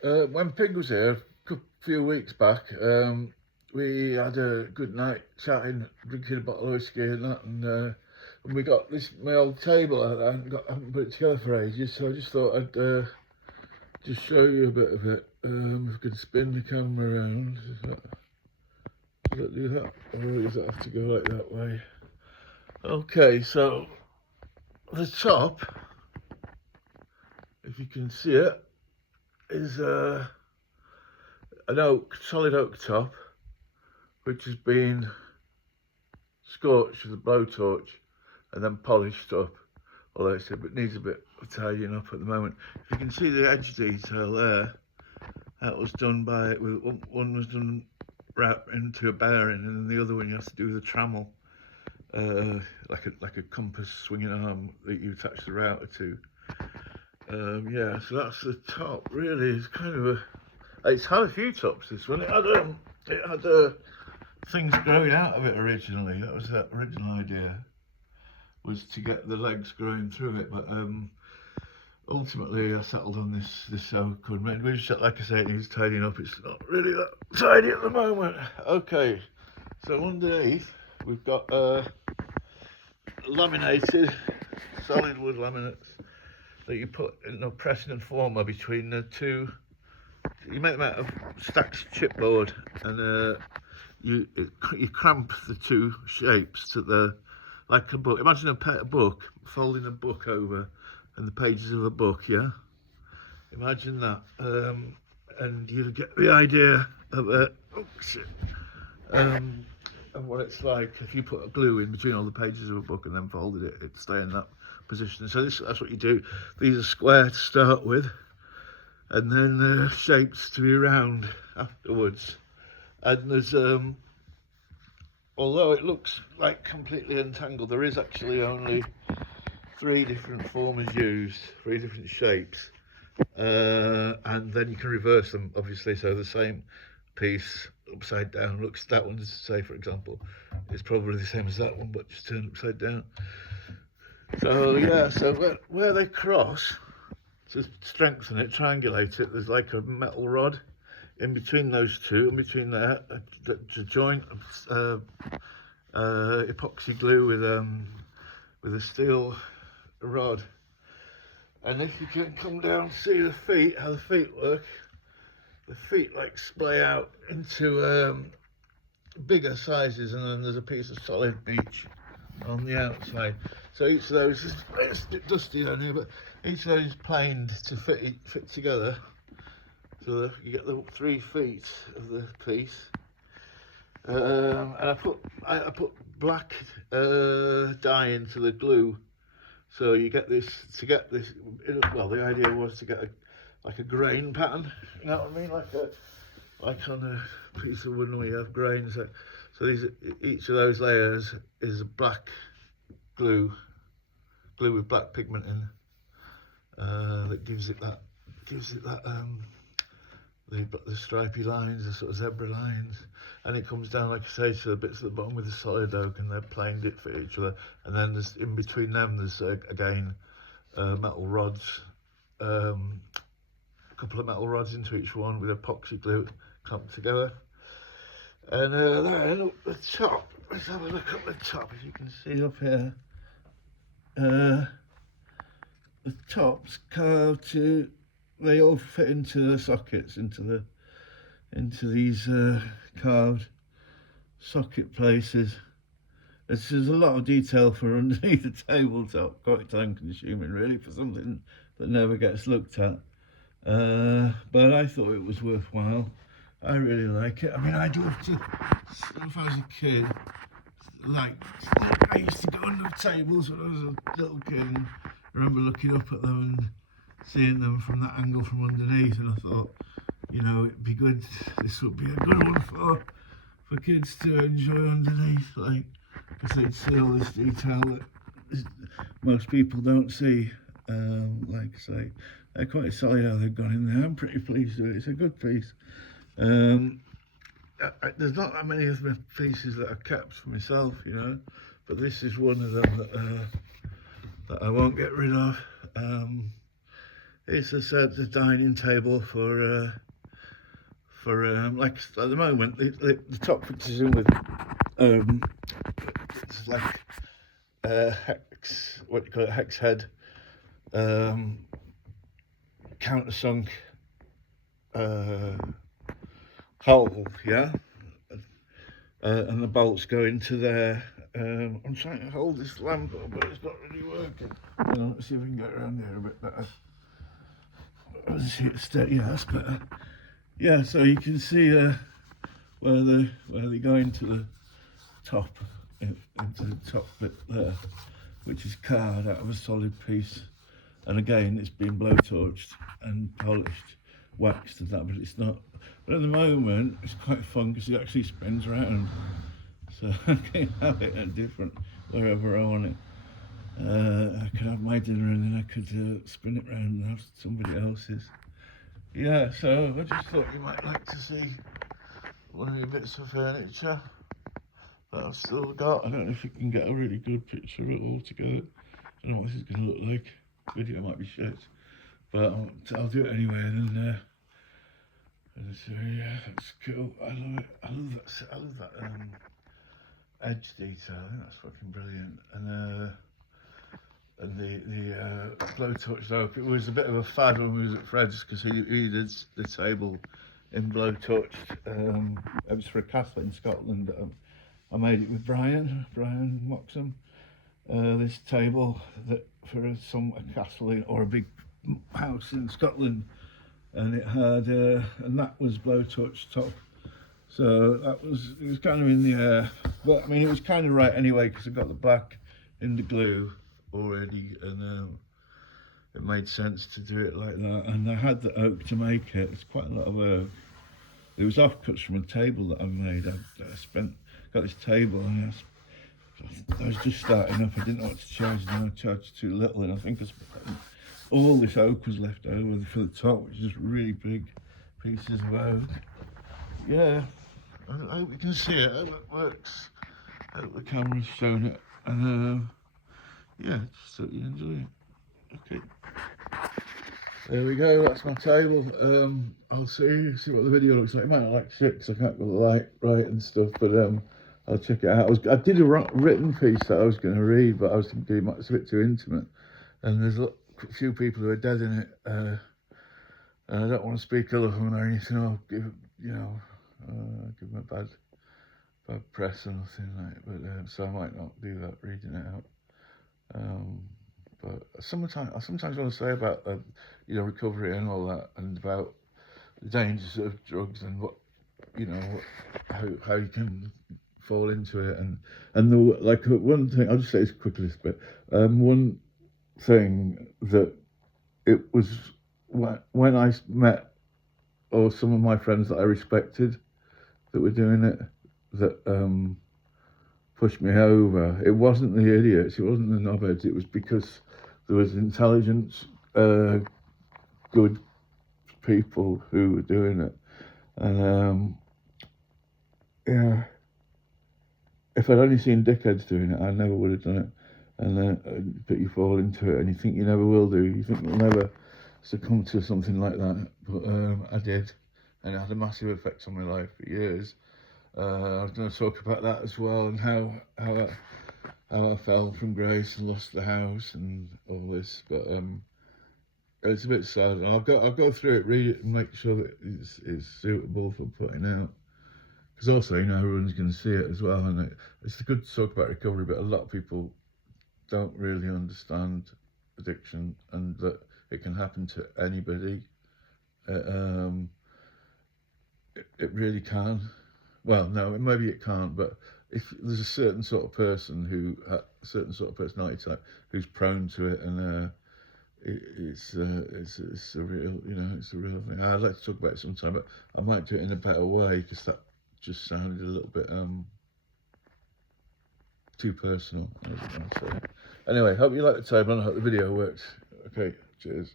When Pig was here a few weeks back, we had a good night chatting, drinking a bottle of whiskey and that, and we got this my old table. I haven't put it together for ages, so I just thought I'd just show you a bit of it. If I could spin the camera around, does that do that, or does it have to go like that way? Okay, so the top, if you can see it, is an solid oak top, which has been scorched with a blowtorch and then polished up, although it needs a bit of tidying up at the moment. If you can see the edge detail there, that was done by, one was done wrapped into a bearing, and then the other one you have to do with a trammel, like a compass swinging arm that you attach the router to. Yeah, so that's the top. Really, it's kind of it's had a few tops, this one. It had things growing out of it originally. That was that original idea, was to get the legs growing through it. But ultimately, I settled on this oak wood. Like I say, it needs tidying up. It's not really that tidy at the moment. Okay, so underneath we've got laminated solid wood laminates that you put in a pressing and former between the two. You make them out of stacked chipboard, and you cramp the two shapes to like a book. Imagine a book, folding a book over, and the pages of a book. Yeah, imagine that, and you get the idea of of what it's like if you put a glue in between all the pages of a book and then folded it. It'd stay in that position. So that's what you do. These are square to start with, and then the shapes to be round afterwards. And there's although it looks like completely entangled, there is actually only 3 different forms used, 3 different shapes, and then you can reverse them, obviously. So the same piece upside down looks, that one, say for example, is probably the same as that one, but just turned upside down. So yeah, so where they cross, to strengthen it, triangulate it, there's like a metal rod in between those two, in between there, to join epoxy glue with a steel rod. And if you can come down, see the feet, how the feet work. The feet like splay out into bigger sizes, and then there's a piece of solid beech on the outside. So each of those is, it's a bit dusty down here, but each of those is planed to fit together. So that you get the 3 feet of the piece. And I put black dye into the glue, so you get this. Well, the idea was to get like a grain pattern. You know what I mean? Like on a piece of wood where you have grains. So each of those layers is a black glue with black pigment in, that gives it that the stripy lines, the sort of zebra lines, and it comes down, like I say, to the bits at the bottom with the solid oak, and they're planed it for each other. And then there's, in between them, there's again metal rods, a couple of metal rods into each one with epoxy glue clamped together. And there, look, the top. Let's have a look at the top. As you can see up here, the top's carved to. They all fit into the sockets, into these carved socket places. There's a lot of detail for underneath the tabletop, quite time consuming really for something that never gets looked at. But I thought it was worthwhile. I really like it. I mean, I'd love to, if I was a kid, like I used to go under tables when I was a little kid, and I remember looking up at them and seeing them from that angle from underneath, and I thought, you know, it'd be good, this would be a good one for kids to enjoy underneath, like, because they'd see all this detail that most people don't see. Like I say, they're quite solid how they've gone in there. I'm pretty pleased with it. It's a good piece. There's not that many of the pieces that I've kept for myself, you know, but this is one of them that I won't get rid of. It's a dining table for like at the moment the top fits in with it's like hex, what do you call it, hex head, countersunk hole, yeah, and the bolts go into there. I'm trying to hold this lamp up, but it's not really working. Let's see if we can get around here a bit better. Let's see it steady. Yeah, that's better. Yeah, so you can see where they go into the top, into the top bit there, which is carved out of a solid piece. And again, it's been blowtorched and polished, waxed and that, but it's not. But at the moment, it's quite fun because it actually spins around. So I can have it at different, wherever I want it. I could have my dinner and then I could spin it around and have somebody else's. Yeah, so I just thought you might like to see one of the bits of furniture that I've still got. I don't know if you can get a really good picture of it all together. I don't know what this is going to look like. The video might be shit, but I'll do it anyway. And so yeah, that's cool. I love it. I love that edge detail. I think that's fucking brilliant. And the blowtorched oak, it was a bit of a fad when we was at Fred's because he did the table in blowtorched. It was for a castle in Scotland. I made it with Brian Moxham. This table that for a castle or a big house in Scotland, and it had and that was blowtorched top. So it was kind of in the air, but I mean it was kind of right anyway because I got the black in the glue already, and it made sense to do it like that. And I had the oak to make it. It's quite a lot of work. It was offcuts from a table that I made. I got this table and I was just starting up. I didn't know what to charge, and I charged too little. And I think all this oak was left over for the top, which is just really big pieces of oak. Yeah, I hope you can see it. I hope it works. I hope the camera's shown it. And yeah, just hope you enjoy it. Okay. There we go, that's my table. I'll see what the video looks like. It might not like shit because I can't get the light right and stuff, but I'll check it out. I did a written piece that I was going to read, but I was thinking it's a bit too intimate. And there's a few people who are dead in it. And I don't want to speak ill of them or anything. I'll give them a bad press or nothing like that. But so I might not do that, reading it out. But I sometimes want to say about recovery and all that, and about the dangers of drugs and what how you can fall into it, and one thing I'll just say this quickly, this bit. One thing that it was when I met some of my friends that I respected that were doing it that pushed me over. It wasn't the idiots, it wasn't the knobheads, it was because there was intelligent, good people who were doing it. And yeah, if I'd only seen dickheads doing it, I never would have done it. And then but you fall into it and you think you never will do, you think you'll never succumb to something like that. But I did, and it had a massive effect on my life for years. I was going to talk about that as well, and how I fell from grace and lost the house and all this. But it's a bit sad. And I'll go through it, read it, and make sure that it's suitable for putting out. Because also, everyone's going to see it as well, and it's good to talk about recovery. But a lot of people don't really understand addiction and that it can happen to anybody. It really can. Well, no, maybe it can't, but if there's a certain sort of person a certain sort of personality type who's prone to it, and it's a real, it's a real thing. I'd like to talk about it sometime, but I might do it in a better way because that just sounded a little bit too personal. I was going to say. Anyway, hope you like the table and I hope the video works. Okay, cheers.